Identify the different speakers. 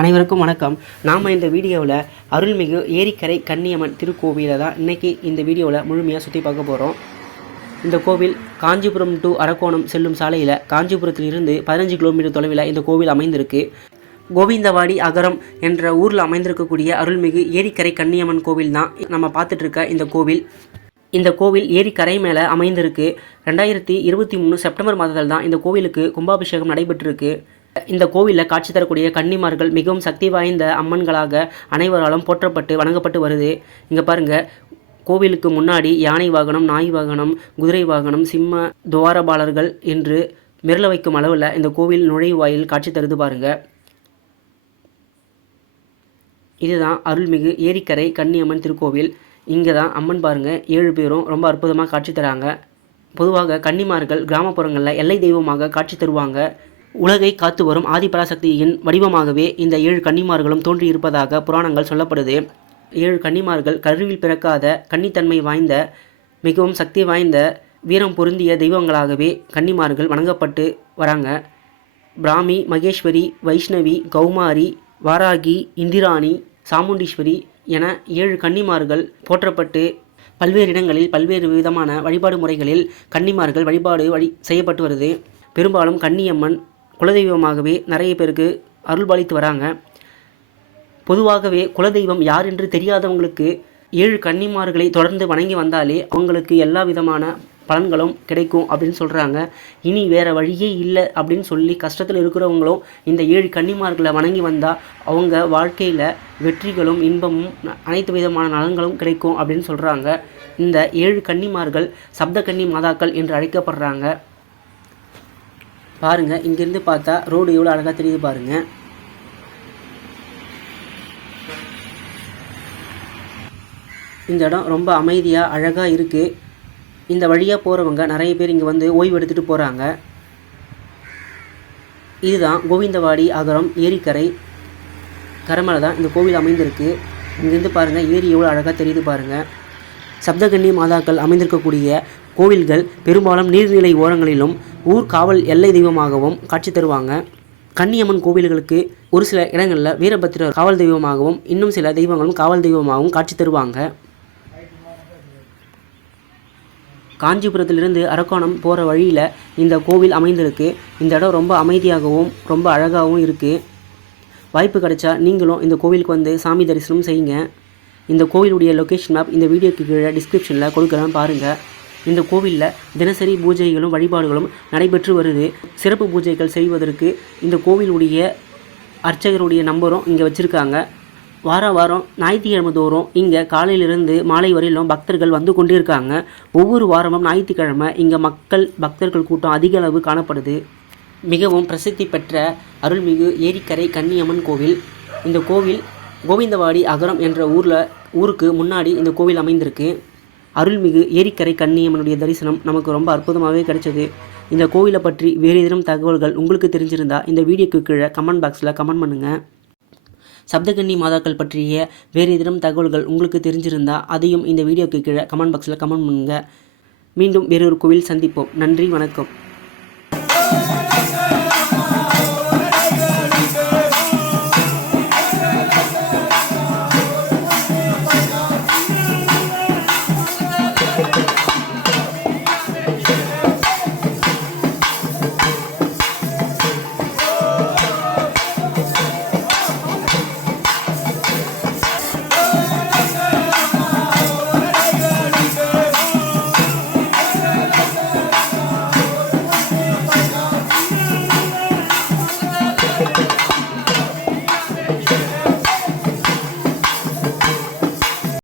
Speaker 1: அனைவருக்கும் வணக்கம். நாம் இந்த வீடியோவில் அருள்மிகு ஏரிக்கரை கன்னியம்மன் திருக்கோவிலை தான் இன்றைக்கி இந்த வீடியோவில் முழுமையாக சுற்றி பார்க்க போகிறோம் இந்த கோவில் காஞ்சிபுரம் டு அரக்கோணம் செல்லும் சாலையில் காஞ்சிபுரத்திலிருந்து பதினஞ்சு கிலோமீட்டர் தொலைவில் இந்த கோவில் அமைந்திருக்கு. கோவிந்தவாடி அகரம் என்ற ஊரில் அமைந்திருக்கக்கூடிய அருள்மிகு ஏரிக்கரை கன்னியம்மன் கோவில் தான் நம்ம பார்த்துட்ருக்க இந்த கோவில். இந்த கோவில் ஏரிக்கரை மேலே அமைந்திருக்கு. ரெண்டாயிரத்தி இருபத்தி மூணு செப்டம்பர் மாதத்தில் தான் இந்த கோவிலுக்கு கும்பாபிஷேகம் நடைபெற்றிருக்கு. இந்த கோவிலில் காட்சி தரக்கூடிய கன்னிமார்கள் மிகவும் சக்தி வாய்ந்த அம்மன்களாக அனைவராலும் போற்றப்பட்டு வணங்கப்பட்டு வருது. இங்கே பாருங்க கோவிலுக்கு முன்னாடி யானை வாகனம் நாய் வாகனம் குதிரை வாகனம் சிம்ம துவாரபாலர்கள் என்று மிரள வைக்கும் அளவில் இந்த கோவில் நுழைவாயில் காட்சி தருது பாருங்க. இதுதான் அருள்மிகு ஏரிக்கரை கன்னியம்மன் திருக்கோவில். இங்கே தான் அம்மன் பாருங்க ஏழு பேரும் ரொம்ப அற்புதமாக காட்சி தராங்க. பொதுவாக கன்னிமார்கள் கிராமப்புறங்களில் எல்லை தெய்வமாக காட்சி தருவாங்க. உலகை காத்து வரும் ஆதிபராசக்தியின் வடிவமாகவே இந்த ஏழு கன்னிமார்களும் தோன்றியிருப்பதாக புராணங்கள் சொல்லப்படுது. ஏழு கன்னிமார்கள் கருவில் பிறக்காத கன்னித்தன்மை வாய்ந்த மிகவும் சக்தி வாய்ந்த வீரம் பொருந்திய தெய்வங்களாகவே கன்னிமார்கள் வணங்கப்பட்டு வராங்க. பிராமி மகேஸ்வரி வைஷ்ணவி கௌமாரி வாராகி இந்திராணி சாமுண்டீஸ்வரி என ஏழு கன்னிமார்கள் போற்றப்பட்டு பல்வேறு இடங்களில் பல்வேறு விதமான வழிபாடு முறைகளில் கன்னிமார்கள் வழிபாடு வழி செய்யப்பட்டு வருது. பெரும்பாலும் கன்னியம்மன் குலதெய்வமாகவே நிறைய பேருக்கு அருள்பாலித்து வராங்க. பொதுவாகவே குலதெய்வம் யார் என்று தெரியாதவங்களுக்கு ஏழு கன்னிமார்களை தொடர்ந்து வணங்கி வந்தாலே அவங்களுக்கு எல்லா விதமான பலன்களும் கிடைக்கும் அப்படின்னு சொல்கிறாங்க இனி வேறு வழியே இல்லை அப்படின்னு சொல்லி கஷ்டத்தில் இருக்கிறவங்களும் இந்த ஏழு கன்னிமார்களை வணங்கி வந்தால் அவங்க வாழ்க்கையில் வெற்றிகளும் இன்பமும் அனைத்து விதமான நலன்களும் கிடைக்கும் அப்படின்னு சொல்கிறாங்க இந்த ஏழு கன்னிமார்கள் சப்த கன்னி மாதாக்கள் என்று அழைக்கப்படுறாங்க. பாருங்கள் இங்கேருந்து பார்த்தா ரோடு எவ்வளோ அழகாக தெரியுது பாருங்கள் இந்த இடம் ரொம்ப அமைதியாக அழகாக இருக்குது இந்த வழியாக போகிறவங்க நிறைய பேர் இங்கே வந்து ஓய்வு எடுத்துகிட்டு போகிறாங்க இதுதான் கோவிந்தவாடி அகரம் ஏரிக்கரை. கரமலை தான் இந்த கோவில் அமைந்திருக்கு. இங்கேருந்து பாருங்கள் ஏரி எவ்வளோ அழகாக தெரியுது பாருங்கள் சப்தகன்னி மாதாக்கள் அமைந்திருக்கக்கூடிய கோவில்கள் பெரும்பாலும் நீர்நிலை ஓரங்களிலும் ஊர் காவல் எல்லை தெய்வமாகவும் காட்சி தருவாங்க. கன்னியம்மன் கோவில்களுக்கு ஒரு சில இடங்களில் வீரபத்திரர் காவல் தெய்வமாகவும் இன்னும் சில தெய்வங்களும் காவல் தெய்வமாகவும் காட்சி தருவாங்க. காஞ்சிபுரத்திலிருந்து அரக்கோணம் போகிற வழியில் இந்த கோவில் அமைந்திருக்கு. இந்த இடம் ரொம்ப அமைதியாகவும் ரொம்ப அழகாகவும் இருக்குது வாய்ப்பு கிடைச்சா நீங்களும் இந்த கோவிலுக்கு வந்து சாமி தரிசனம் செய்யுங்க. இந்த கோவிலுடைய லொகேஷன் மேப் இந்த வீடியோக்கு கீழே டிஸ்கிரிப்ஷனில் கொடுக்குறேன் பாருங்கள் இந்த கோவிலில் தினசரி பூஜைகளும் வழிபாடுகளும் நடைபெற்று வருது. சிறப்பு பூஜைகள் செய்வதற்கு இந்த கோவிலுடைய அர்ச்சகருடைய நம்பரும் இங்கே வச்சுருக்காங்க. வார வாரம் ஞாயிற்றுக்கிழமை தோறும் இங்கே காலையிலிருந்து மாலை வரையிலும் பக்தர்கள் வந்து கொண்டிருக்காங்க. ஒவ்வொரு வாரமும் ஞாயிற்றுக்கிழமை இங்கே மக்கள் பக்தர்கள் கூட்டம் அதிக அளவு காணப்படுது. மிகவும் பிரசித்தி பெற்ற அருள்மிகு ஏரிக்கரை கன்னியம்மன் கோவில். இந்த கோவில் கோவிந்தவாடி அகரம் என்ற ஊரில் ஊருக்கு முன்னாடி இந்த கோவில் அமைந்திருக்கு. அருள்மிகு ஏரிக்கரை கண்ணியம்மனுடைய தரிசனம் நமக்கு ரொம்ப அற்புதமாகவே கிடைச்சது. இந்த கோவிலை பற்றி வேறு ஏதேனும் தகவல்கள் உங்களுக்கு தெரிஞ்சிருந்தா இந்த வீடியோக்கு கீழே கமெண்ட் பாக்ஸில் கமெண்ட் பண்ணுங்கள் சப்தகன்னி மாதாக்கள் பற்றிய வேறு ஏதேனும் தகவல்கள் உங்களுக்கு தெரிஞ்சிருந்தா அதையும் இந்த வீடியோக்கு கீழே கமெண்ட் பாக்ஸில் கமெண்ட் பண்ணுங்கள் மீண்டும் வேறொரு கோவில் சந்திப்போம். நன்றி வணக்கம்.